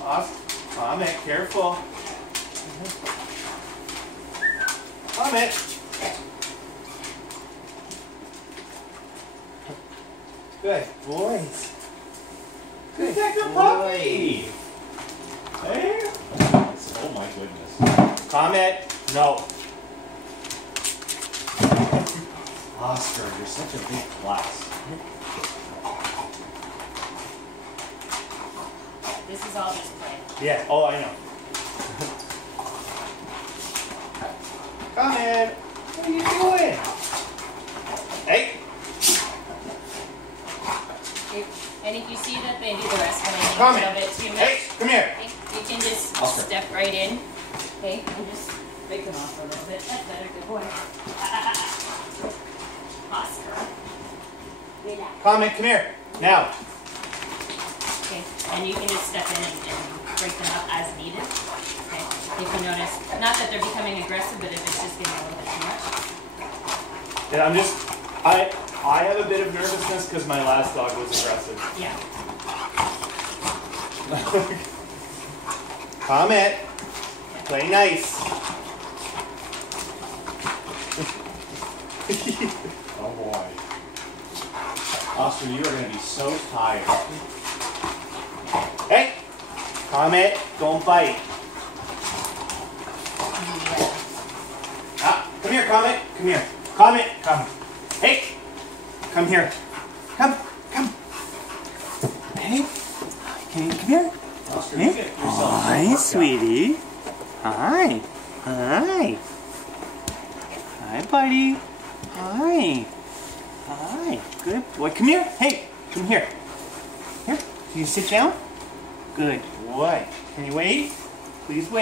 Comet, careful. Comet. Good boys. Good Detective Puppy. Hey. Oh my goodness. Comet, no. Oscar, you're such a big class. This is all just play. Yeah, oh, I know. Comet, what are you doing? Hey. And if you see that maybe they're escalating Comet. a little bit too much, Hey, come here. you can just Oscar. step right in. Okay, and just break them off a little bit. That's better, good boy. Oscar. Relax. Comet, come here. Now. Okay, and you can just step in and break them up as needed. Okay, if you notice, not that they're becoming aggressive, but if it's just getting a little bit too much. Yeah, I have a bit of nervousness because my last dog was aggressive. Yeah. Comet, play nice. Oh boy. Oscar, you are going to be so tired. Hey, Comet, don't bite. Ah, come here, Comet. Come here. Comet, come. Hey, come here. Come. Hey, can you come here? Oscar, Hey. you get yourself so Hi, worked out. sweetie. Hi. Hi, buddy. Hi. Good boy. Come here. Hey, come here. Here. Can you sit down? Good boy. Can you wait? Please wait.